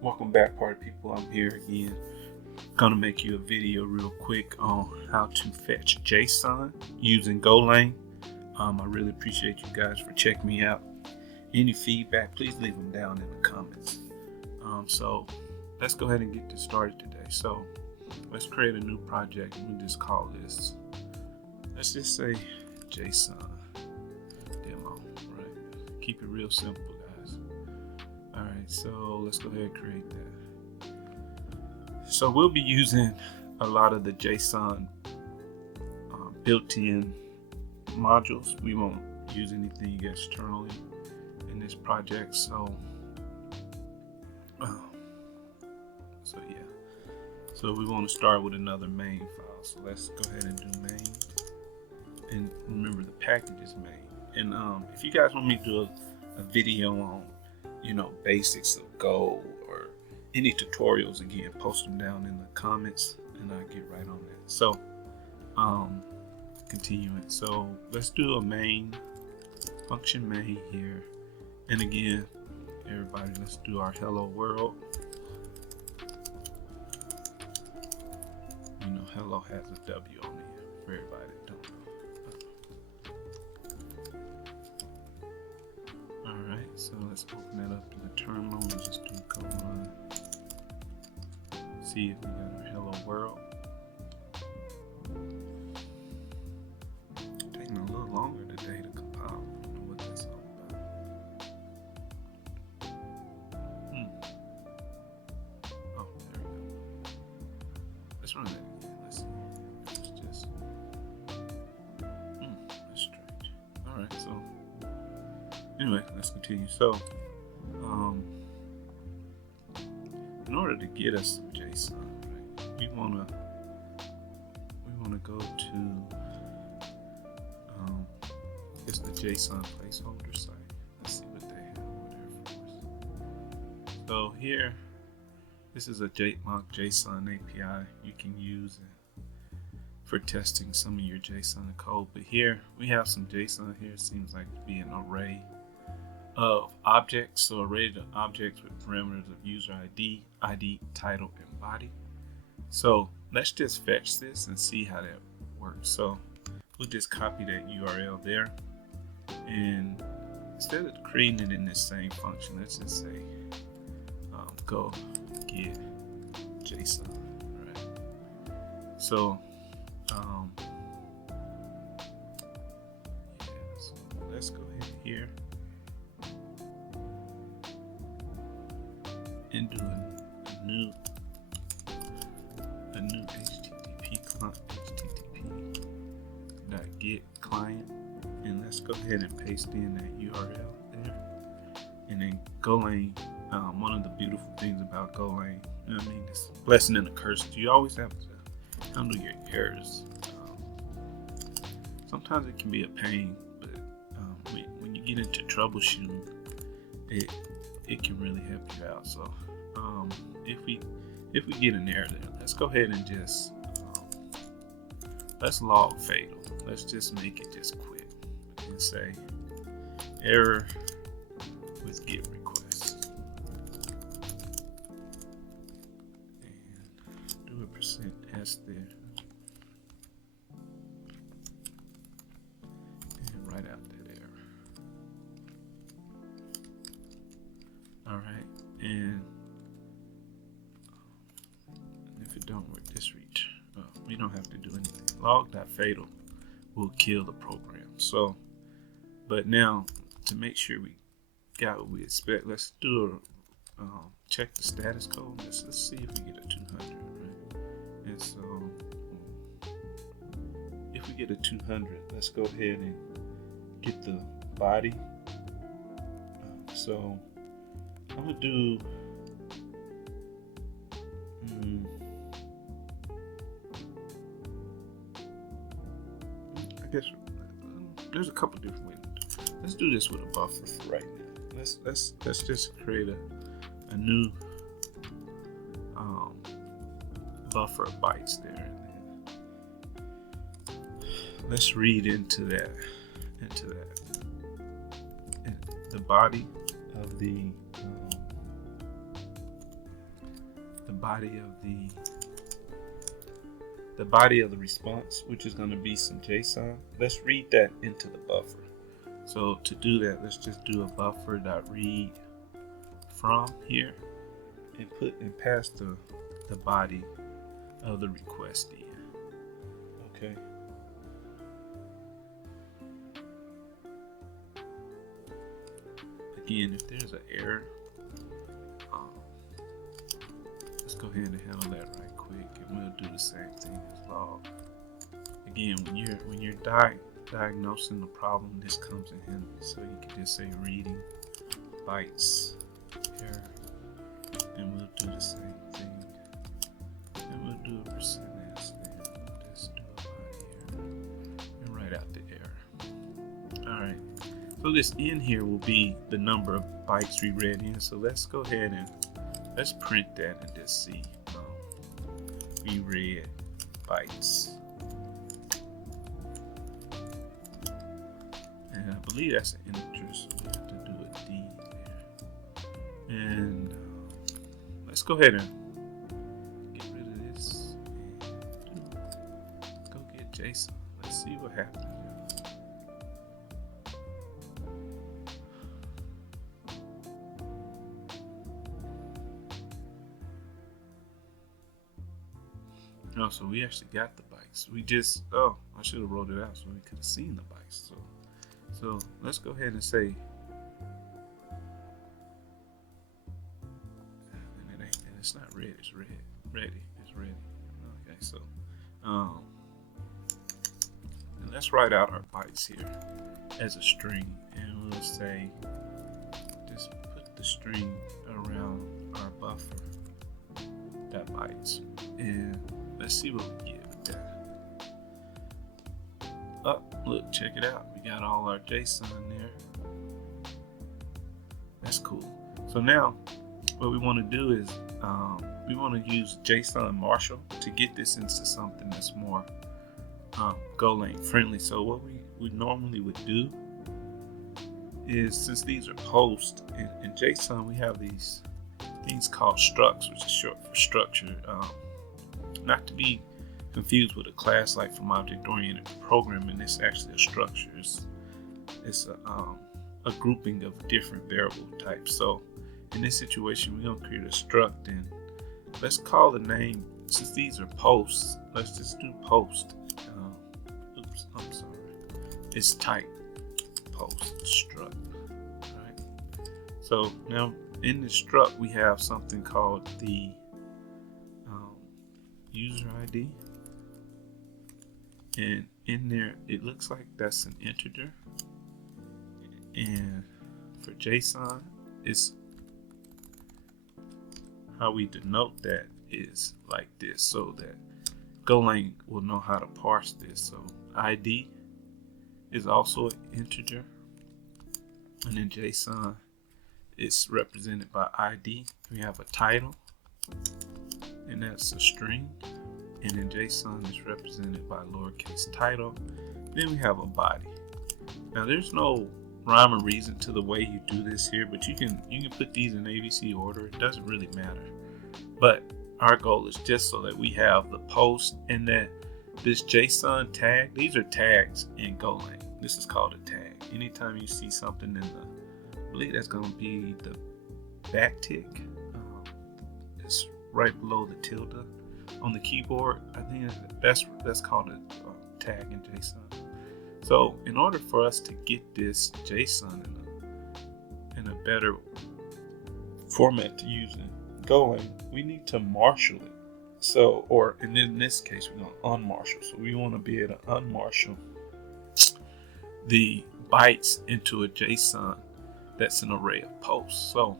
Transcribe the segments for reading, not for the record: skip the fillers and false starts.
Welcome back, party people. I'm here again. Gonna make you a video real quick on how to fetch JSON using Golang. I really appreciate you guys for checking me out. Any feedback, please leave them down in the comments. So let's go ahead and get this started today. So let's create a new project. We'll just call this, let's just say JSON demo, right? Keep it real simple, guys. All right, so let's go ahead and create that. So we'll be using a lot of the JSON built-in modules. We won't use anything externally in this project. So yeah. So we want to start with another main file. So let's go ahead and do main. And remember, the package is main. And if you guys want me to do a video on, basics of Go or any tutorials, again, post them down in the comments and I'll get right on that. So continuing. So let's do a main function main here. And again, everybody, let's do our hello world. Hello has a W on it for everybody that don't know. Alright, so let's open that up in the terminal and just do go run. See if we got our hello world. Taking a little longer today to compile. I don't know what that's all about. Oh, there we go. Let's run that again. Let's see. It's just that's strange. Alright, so anyway, let's continue. So in order to get us some JSON, right, we wanna go to it's the JSON placeholder site. Let's see what they have over there for us. So here, this is a mock JSON API you can use for testing some of your JSON code. But here we have some JSON here. It seems like to be an array of objects. So array of objects with parameters of user ID, title, and body. So let's just fetch this and see how that works. So we'll just copy that URL there. And instead of creating it in this same function, let's just say go get JSON, right? So so let's go ahead here and do a new HTTP client, HTTP.get client, and let's go ahead and paste in that URL there. And then Golang, one of the beautiful things about Golang, it's a blessing and a curse. You always have to handle your errors. Sometimes it can be a pain, but when you get into troubleshooting, it can really help you out. So if we get an error there, let's go ahead and just let's log fatal. Let's just make it just quit and say error with get request, and do a %s there and write out that error. All right, and if it don't work, just reach. We don't have to do anything. Log.fatal will kill the program. So, but now to make sure we got what we expect, let's do a check the status code. Let's see if we get a 200, right? And so if we get a 200, let's go ahead and get the body. So I'm gonna do I guess there's a couple different ways. Let's do this with a buffer for right now. Let's just create a new buffer of bytes there, and then let's read into that, and the body of the body of the response, which is going to be some JSON. Let's read that into the buffer. So to do that, let's just do a buffer.read from here and pass the body of the request in. Okay. Again, if there's an error, let's go ahead and handle that right quick, and we'll do the same thing as log. Again, when you're diagnosing the problem, this comes in handy. So you can just say reading bytes error, and we'll do the same thing. And we'll do a %s then. We'll just do a body error and write out the error. All right. So this in here will be the number of bytes we read in. So let's go ahead and let's print that and just see. We read bytes. And I believe that's an integer, so we have to do a D there. And let's go ahead and get rid of this. And let's go get JSON. Let's see what happens. No, so we actually got the bytes. We just, I should have wrote it out so we could have seen the bytes. So let's go ahead and say, and it's not red, it's ready. It's ready. Okay, so, and let's write out our bytes here as a string, and we'll say, just put the string around our buffer, that bytes, and let's see what we get with that. Oh, look, check it out. We got all our JSON there. That's cool. So now what we want to do is we want to use JSON Marshal to get this into something that's more Golang friendly. So what we normally would do is, since these are posts in JSON, we have these things called structs, which is short for structure. Not to be confused with a class like from object-oriented programming. It's actually a structure. It's a grouping of different variable types. So in this situation, we're going to create a struct, and let's call the name, since these are posts, let's just do post. Oops, I'm sorry. It's type post struct. Right. So now in the struct, we have something called the user ID, and in there it looks like that's an integer, and for JSON, it's how we denote that is like this, so that Golang will know how to parse this. So ID is also an integer, and in JSON it's represented by ID. We have a title, and that's a string, and in JSON it's represented by lowercase title. Then we have a body. Now there's no rhyme or reason to the way you do this here, but you can put these in ABC order. It doesn't really matter, but our goal is just so that we have the post, and that this JSON tag, these are tags in Golang. This is called a tag. Anytime you see something in the, I believe that's going to be the backtick, it's right below the tilde on the keyboard. I think that's called a tag in JSON. So in order for us to get this JSON in a better format to use in Golang, we need to marshal it. So, and in this case, we're going to unmarshal. So we want to be able to unmarshal the bytes into a JSON that's an array of posts. So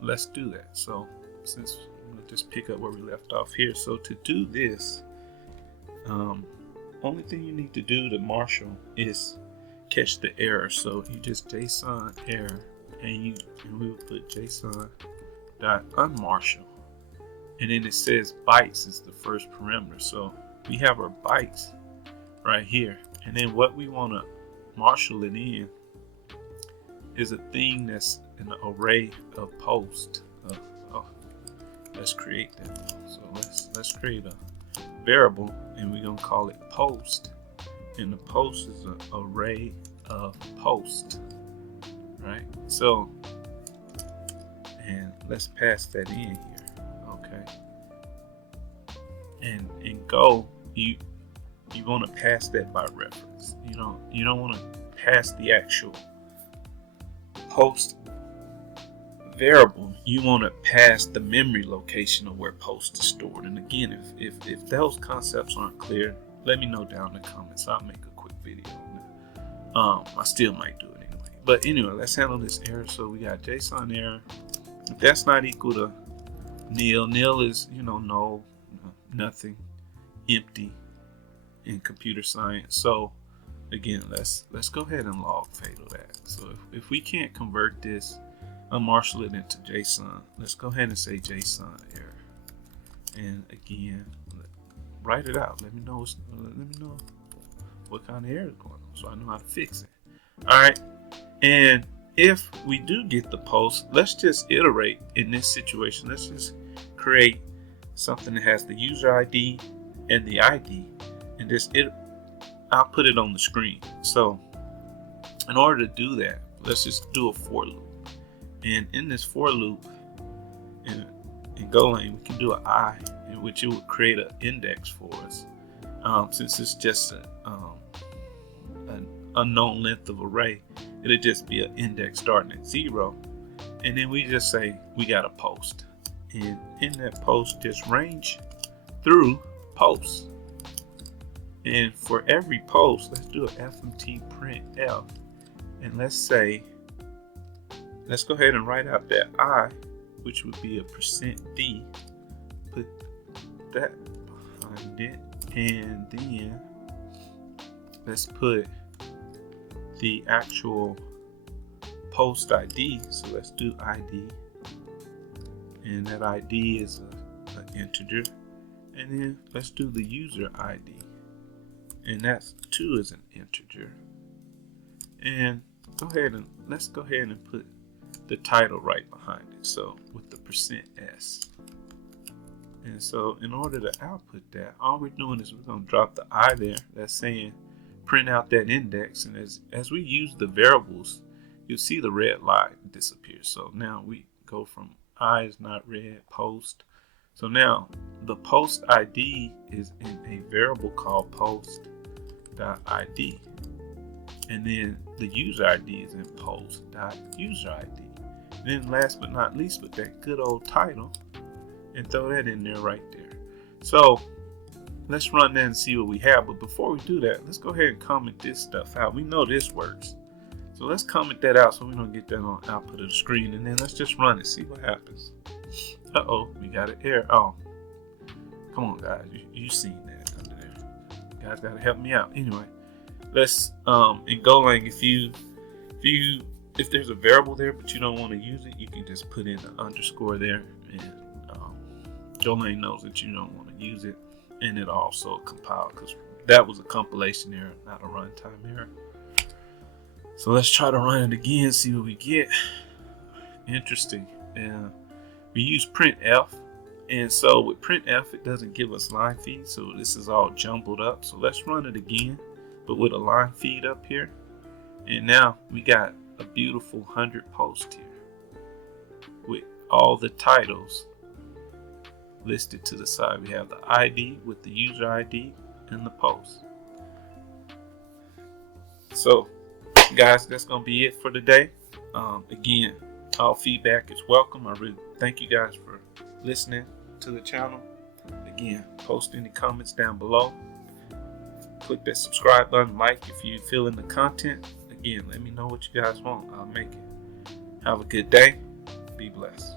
let's do that. So since I'm going to just pick up where we left off here. So to do this, only thing you need to do to marshal is catch the error. So you just JSON error, and we will put JSON dot unmarshal, and then it says bytes is the first parameter. So we have our bytes right here, and then what we want to marshal it in is a thing that's an array of posts. let's create that. So let's create a variable, and we're gonna call it post. And the post is an array of posts, right? So, and let's pass that in here, okay? And in Go, you want to pass that by reference. You don't want to pass the actual post variable. You want to pass the memory location of where post is stored. And again, if those concepts aren't clear, let me know down in the comments. I'll make a quick video on that. I still might do it anyway. But anyway, let's handle this error. So we got JSON error. If that's not equal to nil, nil is null, nothing, empty in computer science. So again, let's go ahead and log fatal that. So if we can't convert this, unmarshal it into JSON. Let's go ahead and say JSON error. And again, write it out. Let me know what kind of error is going on, so I know how to fix it. All right. And if we do get the post, let's just iterate in this situation. Let's just create something that has the user ID and the ID, and I'll put it on the screen. So in order to do that, let's just do a for loop. And in this for loop, in Golang, we can do an I, in which it would create an index for us. Since it's just an unknown length of array, it'll just be an index starting at 0. And then we just say we got a post. And in that post, just range through posts. And for every post, let's do an fmt printf. And let's go ahead and write out that I, which would be a %d. Put that behind it. And then let's put the actual post ID. So let's do ID. And that ID is an integer. And then let's do the user ID. And that's 2 is an integer. And let's go ahead and put the title right behind it. So with the %s. And so in order to output that, all we're doing is we're going to drop the I there. That's saying print out that index. And as we use the variables, you'll see the red line disappear. So now we go from I is not red, post. So now the post ID is in a variable called post.id. And then the user ID is in post.userID. And then last but not least, with that good old title, and throw that in there right there. So let's run that and see what we have. But before we do that, let's go ahead and comment this stuff out. We know this works. So let's comment that out so we don't get that on output of the screen. And then let's just run it, see what happens. Uh-oh, we got an error. Oh, come on, guys. You seen that under there. You guys got to help me out. Anyway, let's, in Golang, if there's a variable there but you don't want to use it, you can just put in an underscore there. And Golang knows that you don't want to use it, and it also compiled because that was a compilation error, not a runtime error. So let's try to run it again, see what we get. Interesting. We use printf, and so with printf it doesn't give us line feed, so this is all jumbled up. So let's run it again, but with a line feed up here, and now we got a beautiful 100 posts here with all the titles listed to the side. We have the ID with the user ID and the post. So guys, that's gonna be it for today. Again, all feedback is welcome. I really thank you guys for listening to the channel. Again, post any comments down below. Click that subscribe button, like if you feel in the content. Again, let me know what you guys want. I'll make it. Have a good day. Be blessed.